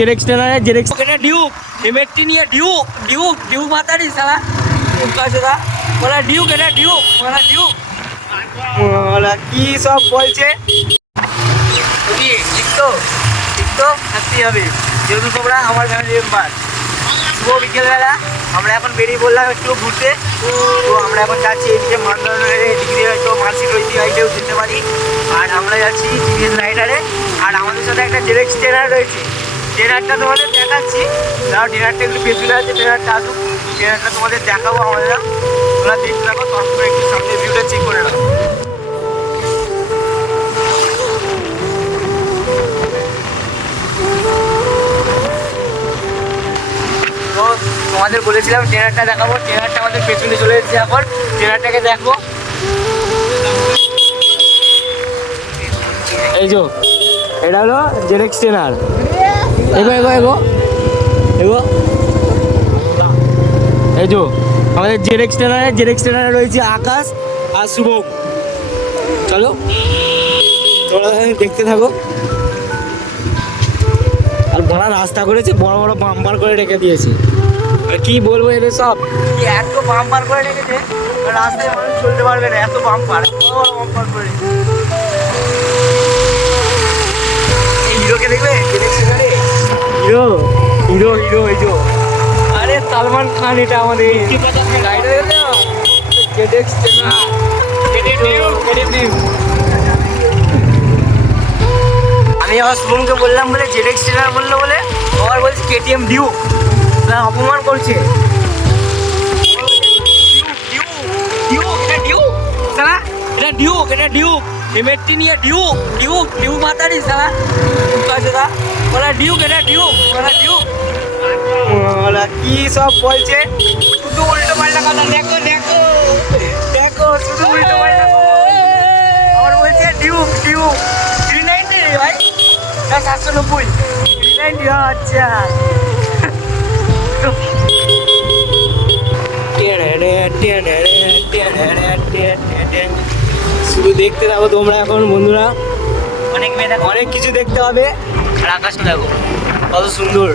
Xerox টেনারে জেরেক্স এটা ডিউক এমএটি নিয়ে ডিউক ডিউক ডিউক মাতারি সালা কাজরা বলা ডিউক এটা ডিউক বলা ডিউক বলা কি সব বলছে? কি ঠিক তো ঠিক থাকতেই হবে। যেহেতু তোমরা আমার ফ্যামিলি মেম্বার শুভ বিকেলবেলা। আমরা এখন বেরিয়ে পড়লাম একটু ঘুরতে। তো আমরা এখন যাচ্ছি এদিকে মানদণ্ডের এদিকে হয়তো মার্সিট ওই রাইডেও যেতে পারি। আর আমরা যাচ্ছি টিভিএস রাইডারে আর আমাদের সাথে একটা জেরেক্স ট্রেনার রয়েছে। ট্রেনারটা তোমাদের দেখাচ্ছি। তাও ট্রেনারটা একটু পেছনে আছে ট্রেনারটা আসুক। ট্রেনারটা তোমাদের দেখাবো আমরা তোমরা দেখতে থাকো, তারপরে একটু সামনে ভিউটা চেক করে তো তোমাদের বলেছিলাম ট্রেনারটা দেখাবো ট্রেনারটা আমাদের পেছনে চলে এসেছে এখন। ট্রেনারটাকে দেখো। এই যো, এটা হলো জেরেক্স ট্রেনার এগো এগো এগো। এগো। এই যো, আমাদের জেরেক্স ট্রেনারে জেরেক্স ট্রেনারে রয়েছে আকাশ আর শুভম। চলো, তোমরা দেখতে থাকো। আর বড় রাস্তা করেছে, বড় বড় বাম্পার করে রেখে দিয়েছে। আর কি বলব এদের সব? এত বাম্পার করে রেখেছে? রাস্তায় মানুষ চলতে পারবে না, এত বাম্পার। বড় বড় বাম্পার করে এই হিরোকে দেখবে হিরো হিরো হিরো এই যো আরে সালমান খান এটা আমাদের গাড়িটা আমি আবার শুভমকে বললাম বলে জেডেক্স ট্রেনার বলল বলে আবার বলছে কেটিএম ডিউ অপমান করছে। ডিউক এটা ডিউক সালা এটা ডিউক এটা ডিউক এমএটি নিয়ে ডিউক ডিউক ডিউক মাতারি সালা কাজরা বলা ডিউক এটা ডিউক বলা ডিউক বলা কি সব বলছে শুধু উল্টো পাল্টা কথা দেখো দেখো দেখো শুধু উল্টো পাল্টা কথা আবার বলছে ডিউক ডিউক থ্রি নাইনটি ভাই না সাতশো নব্বই থ্রি নাইনটি আচ্ছা শুধু দেখতে থাকো তোমরা এখন বন্ধুরা। অনেক মেয়ে অনেক কিছু দেখতে হবে। আর আকাশটা দেখো কত সুন্দর।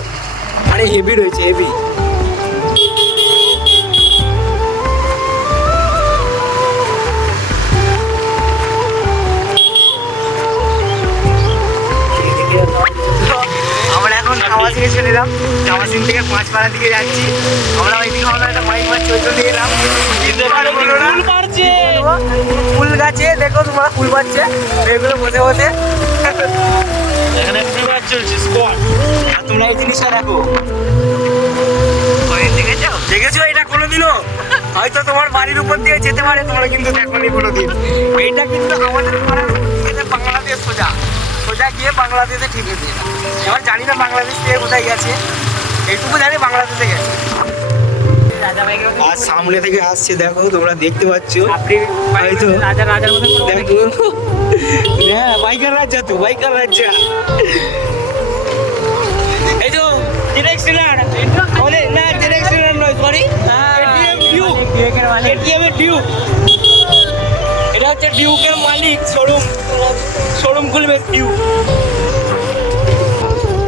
আরে হেভি রয়েছে হেভি আমরা এখন খাওয়া থেকে চলে জামা থেকে পাঁচ পাড়ার দিকে যাচ্ছি। আমরা ওইদিকে আমরা একটা বাইক মাছ চলতে দিয়ে এলাম। ফুল গাছে দেখো তোমরা ফুল পাচ্ছে। এগুলো বসে বসে। এখানে ফ্রি ম্যাচ চলছে স্কোয়াড তোমরা এই জিনিসটা দেখো। দেখেছ দেখেছ এটা কোনোদিনও? হয়তো তোমার বাড়ির উপর দিয়ে যেতে পারে তোমরা কিন্তু দেখোনি কোনোদিন। এইটা কিন্তু আমাদের বাংলাদেশ সোজা। সোজা গিয়ে বাংলাদেশে ঠেকেছে এবার জানি না বাংলাদেশ থেকে কোথায় গেছে। এইটুকু জানি বাংলাদেশে গেছে। আর সামনে থেকে আসছে দেখো তোমরা দেখতে পাচ্ছ। হয়তো রাজা দেখো। হ্যাঁ বাইকার রাজ্যা তো বাইকার রাজ্যা এই তো ডিরেকশনার বলে না ডিরেকশনার নয় সরি এটিএম ডিউক এটিএম এর ডিউক এটা হচ্ছে ডিউকের মালিক শোরুম শোরুম খুলবে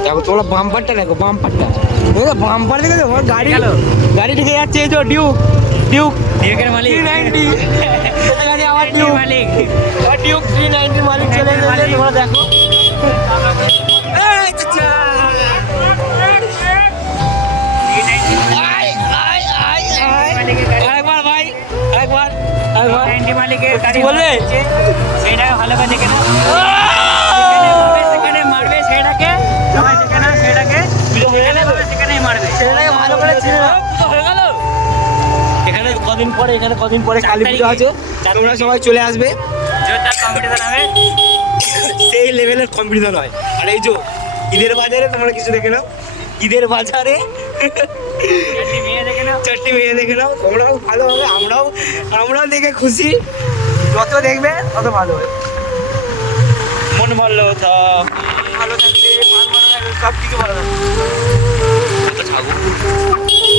দেখো তোমরা বাম্পারটা দেখো বাম্পারটা ওই বাম্পার দেখে দেখো গাড়ি গাড়ি ঢুকে যাচ্ছে এই তো ডিউক ডিউক ডিউকের মালিক। থ্রি নাইনটি আবার ডিউক মালিক। আবার ডিউক থ্রি নাইনটির মালিক চলে এসেছে তোমরা দেখো। আরেকবার ভাই। আরেকবার বলবে? সেইটাকে ভালো করে দেখে না সেখানে মারবে সেটাকে মারবে। ছেলেটাকে ভালো করে চিনে হয়ে গেল? এখানে কদিন পরে এখানে কদিন পরে কালী পুজো আছে। তোমরা সবাই চলে আসবে। কম্পিটিশন হবে। সেই লেভেলের কম্পিটিশন হয়। আর এই যে ঈদের বাজারে তোমরা কিছু দেখে নাও। ঈদের বাজারে চারটি মেয়ে দেখে না চারটি মেয়ে দেখে নাও। তোমরাও ভালো হবে আমরাও আমরাও দেখে খুশি। যত দেখবে তত ভালো হবে। মন ভালো তা ভালো ভালো থাকবে সব কিছু ভালো থাকবে।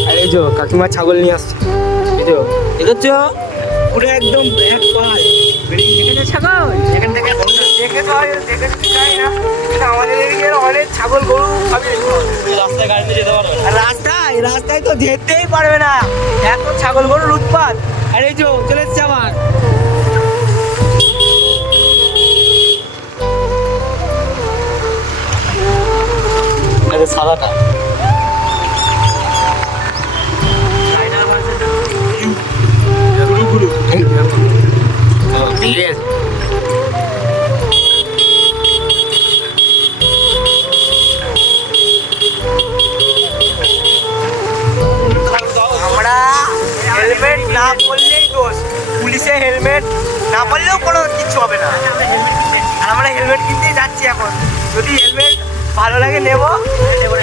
আর এই যে কাকিমা ছাগল নিয়ে আসছে। এই যে। এগোচ্ছ পুরো একদম এক পাল ছাগল? এখান থেকে দেখে তো দেখে তো না। আমাদের এদিকে অনেক ছাগল গরু সবই রাস্তায় গাড়িতে যেতে পারবে রাস্তায় রাস্তায় তো যেতেই পারবে না। এত ছাগল গরুর উৎপাত আর এই যে চলে এসছে আবার। সাদাটা। হেলমেট না পরলেই দোষ। পুলিশে হেলমেট না পরলেও কোনো কিছু হবে না। আর আমরা হেলমেট কিনতেই যাচ্ছি এখন। যদি হেলমেট ভালো লাগে নেব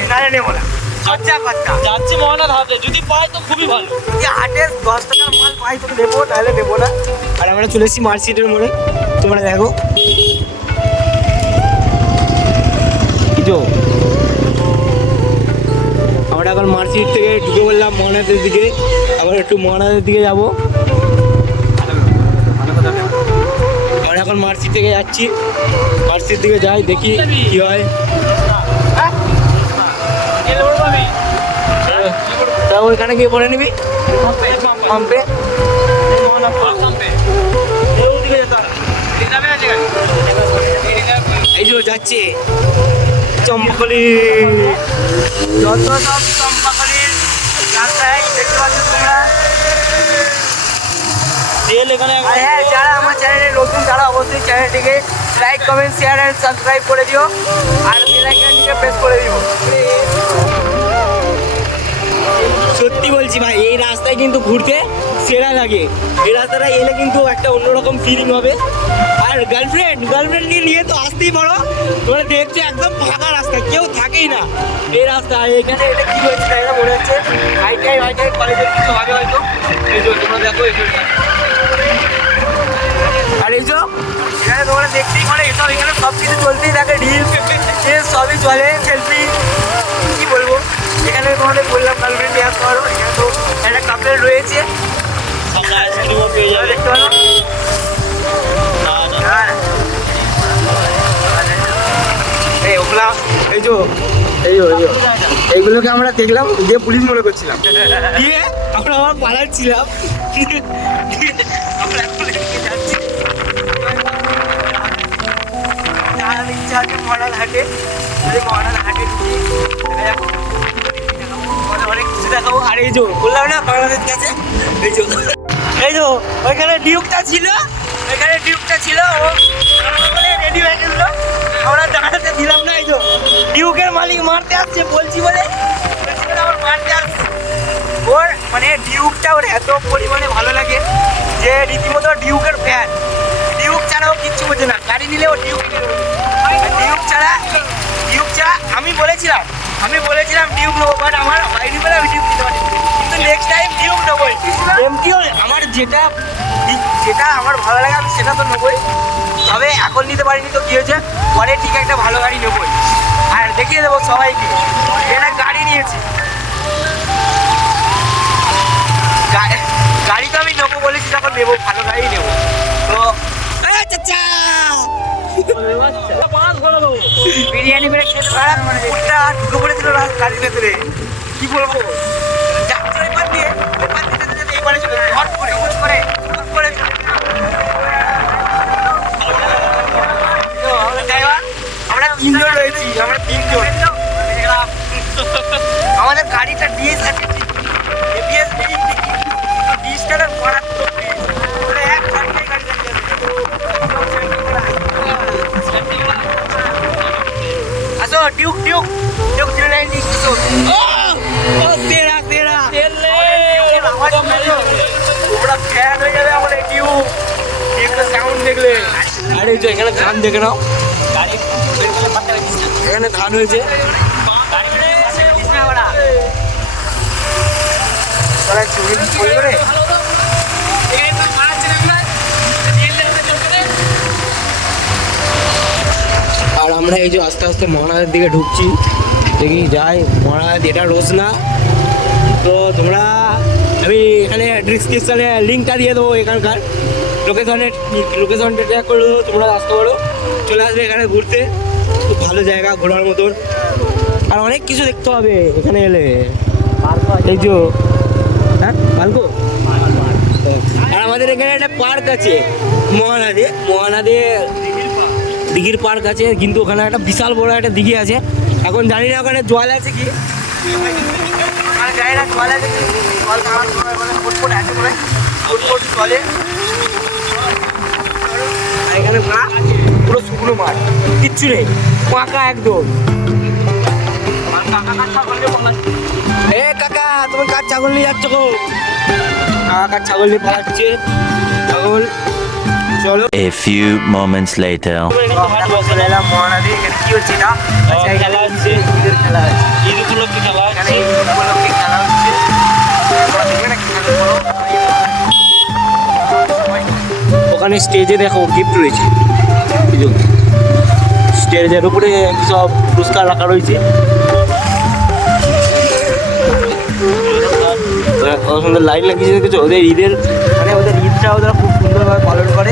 নাহলে নেব না। খরচা খরচা। যাচ্ছি মহানাথ যদি পাই তো খুবই ভালো। যদি হাটে দশ টাকার পাই তো নেব নাহলে নেব না। আর আমরা চলে এসেছি মার্কশিটের মোড়ে। তোমরা দেখো। কিছু আমরা এখন মার্কশিট থেকে ঢুকে বললাম মহানাথের দিকে। আবার একটু মহানাথের দিকে যাব। আমরা এখন মার্কশিট থেকে যাচ্ছি। মার্কশিট দিকে যাই দেখি কি হয়? তা ওইখানে গিয়ে পড়ে নিবি। পাম্পে এই যে যাচ্ছে। চম্পাকলি। যত সব চম্পাকলির রাস্তায় দেখতে পাচ্ছ তোমরা। আর হ্যাঁ যারা আমার চ্যানেলে নতুন তারা অবশ্যই চ্যানেলটিকে like comment share and subscribe করে দিও। আর বেল আইকনটিকে প্রেস করে দিও। রাস্তায় কিন্তু ঘুরতে সেরা লাগে। এই রাস্তাটা এলে কিন্তু একটা অন্যরকম ফিলিং হবে। আর গার্লফ্রেন্ড গার্লফ্রেন্ড নিয়ে তো আসতেই পারো। তোমরা দেখছ একদম ফাঁকা রাস্তা, কেউ থাকেই না এই রাস্তা এখানে এটা কি হয়েছে তাই না মনে হচ্ছে? আইটিআই আইটিআই কলেজের কিছু হবে হয়তো। এই যে তোমরা দেখো আর এই যে এখানে তোমরা দেখতেই পারো, এসব এখানে সব কিছু চলতেই থাকে। রিল সবই চলে সেলফি এখানে তোমাদের বললাম গার্লফ্রেন্ড দেওয়ার পর এখানে তো একটা কাপড় রয়েছে। দেখতে পারো। হ্যাঁ। এই ওগুলা এই যে এই যে, এই যে, এইগুলোকে আমরা দেখলাম যে পুলিশ মনে করছিলাম। দিয়ে আমরা আবার পালাচ্ছিলাম দিয়ে মডাল হাটে মডাল হাটে কিছু দেখাবো আর এই যে বললাম না, বাংলাদেশ কাছে এই যে এই যে, ওইখানে ডিউকটা ছিল, ওইখানে ডিউকটা ছিল, ও রেডি হয়ে গেছিল। আমরা দাঁড়াতে দিলাম না, এই যে ডিউকের মালিক মারতে আসছে, বলছি বলে আমার মারতে আসছে। ওর মানে ডিউকটা ওর এত পরিমাণে ভালো লাগে যে রীতিমতো ডিউকের ফ্যান ডিউক ছাড়াও কিচ্ছু বোঝে না, গাড়ি নিলে ও ডিউক ডিউক ছাড়া ডিউক ছাড়া আমি বলেছিলাম আমি বলেছিলাম ডিউক নেব আমার হয়নি বলে আমি ডিউক নিতে পারি কিন্তু নেক্সট টাইম ডিউক নেবোই এমটিও আমার যেটা যেটা আমার ভালো লাগে, আমি সেটা তো নেবোই তবে এখন নিতে পারিনি তো কি হয়েছে? পরে ঠিক একটা ভালো গাড়ি নেবোই আর দেখিয়ে দেবো সবাইকে। এটা গাড়ি নিয়েছি। গাড়ি তো আমি নেব বলেছি যখন নেব, ভালো গাড়ি নেব। তো এই চাচা বিরিয়ানি করে খেতে মানে ঢুকে পড়েছিল রাত- গাড়ির ভেতরে। কি বলব? দিয়ে হট করে আমরা আমরা আমাদের গাড়িটা ডিএস আছে এখানে ধান দেখে নাও। এখানে ধান হয়েছে আর আমরা এই যে আস্তে আস্তে মহানাদের দিকে ঢুকছি দেখি যাই মহানাদ এটা রোজ না। তো তোমরা, আমি এখানে ডিসক্রিপশানে লিঙ্কটা দিয়ে দেবো এখানকার। লোকেশনে লোকেশনটা ট্র্যাক করে দেবো, তোমরা আসতে পারো। চলে আসবে এখানে ঘুরতে। খুব ভালো জায়গা, ঘোরার মতন। আর অনেক কিছু দেখতে হবে এখানে এলে। এই যে হ্যাঁ পালকো? আর আমাদের এখানে একটা পার্ক আছে, মহানাদে। মহানাদে দিঘির পার্ক আছে, কিন্তু ওখানে একটা বিশাল বড় একটা দিঘি আছে। এখন জানি না ওখানে জল আছে কি। জানি মানে আর এখানে মাঠ পুরো শুকনো মাঠ, কিচ্ছু নেই, পাকা একদম। এ কাকা, তুমি কার ছাগল নিয়ে যাচ্ছ গো? কাকার ছাগল নিয়ে পালাচ্ছে? ছাগল A few moments later. ওখানে স্টেজে দেখো গিফট রয়েছে। স্টেজের উপরে সব পুরস্কার রাখা রয়েছে। কত সুন্দর লাইট লাগিয়েছে কিছু ওদের ঈদের মানে ওদের ঈদটা ওরা খুব সুন্দরভাবে পালন করে।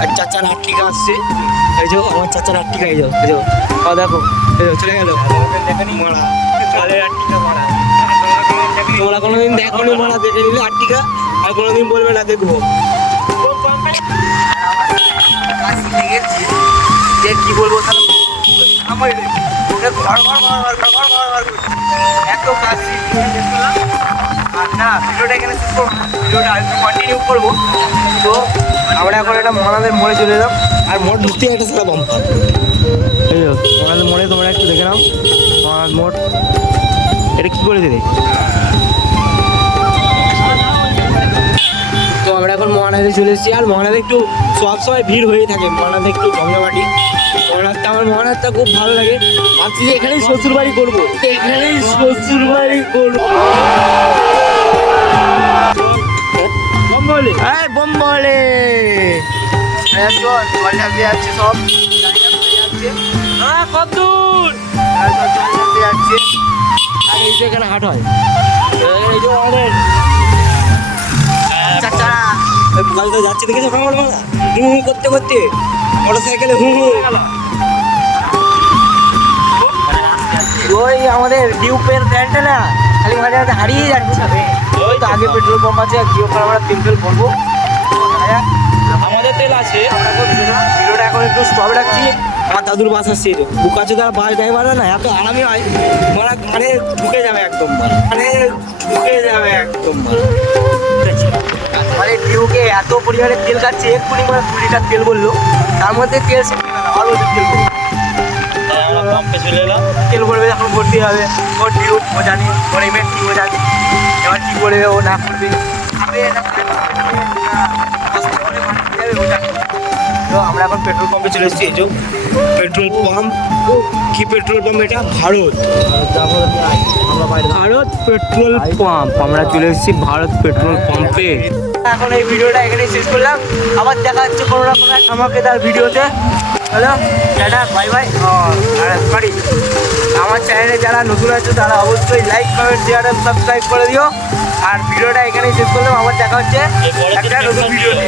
আর চাচার আটটিকা আসছে এই যে আমার চাচার আটটিকা এই যাও এই যাও দেখো এই যাও চলে গেল মারা তোমরা কোনোদিন দেখো নি মারা দেখে নিলে আটটিকা আর কোনোদিন বলবে না দেখব যে কি বলব আমার এত কাশি আর না ভিডিওটা এখানে শেষ করব ভিডিওটা আরেকটু কন্টিনিউ করব। তো আমরা এখন একটা মহানাদের মোড়ে চলে এলাম। আর মোড় ঢুকতে একটা সারা বাম্পার এই মহানাদের মোড়ে তোমরা একটু দেখে নাও। মহানাদ মোড়। এটা কি করে দিলে? তো আমরা এখন মহানাদে চলে এসেছি। আর মহানাদে একটু সব সময় ভিড় হয়েই থাকে। মহানাদে একটু জমজমাটি মহানাদটা আমার মহানাদটা খুব ভালো লাগে। ভাবছি যে এখানেই শ্বশুর বাড়ি করব। এখানেই শ্বশুর বাড়ি করব। বম্বলে। হ্যাঁ বম্বলে। জল জল ঢাকতে যাচ্ছে সব হ্যাঁ কত দূর জল ঢাকতে যাচ্ছে। আর এই যে এখানে হাট হয়। এই যে আমাদের চাচা। যাচ্ছে দেখেছ? কামাল মালা হু হু করতে করতে। মোটর সাইকেলে ওই আমাদের ডিউপের না খালি মাঝে মাঝে হারিয়ে যাচ্ছে। তো আগে পেট্রোল পাম্প আছে আর ডিউ আমরা তেল তেল ভরবো। আমাদের তেল আছে। ভিডিওটা এখন একটু স্টপ রাখছি। আমার দাদুর বাস আসছে যে বুকাচু তার বাস ড্রাইভাররা না এত আরামই হয় মানে মানে ঢুকে যাবে একদম মানে ঢুকে যাবে একদম। মানে ডিউকে এত পরিমাণে তেল খাচ্ছে এক্ষুনি মানে দু লিটার তেল বলল। তার মধ্যে তেল সে আরও তেল বলল। তেল ভরবে এখন ভর্তি হবে। ওর ডিউ ও জানি ওর এমএট কি ও জানি। এবার কি ও না করবে। তো আমরা এখন পেট্রোল পাম্পে চলে এসেছি, এই পেট্রোল পাম্প। কি পেট্রোল পাম্প এটা? ভারত। Bharat petrol pump. আমরা চলে এসেছি ভারত পেট্রোল পাম্পে। এখন এই ভিডিওটা এখানেই শেষ করলাম। আবার দেখা হচ্ছে কোনো না কোনো এক আমাকেদার ভিডিওতে। Hello tata bye bye. Sorry আমার চ্যানেলে যারা নতুন আছে তারা অবশ্যই লাইক কমেন্ট শেয়ার সাবস্ক্রাইব করে দিও। আর ভিডিওটা এখানেই শেষ করলাম আবার দেখা হচ্ছে একটা নতুন ভিডিওতে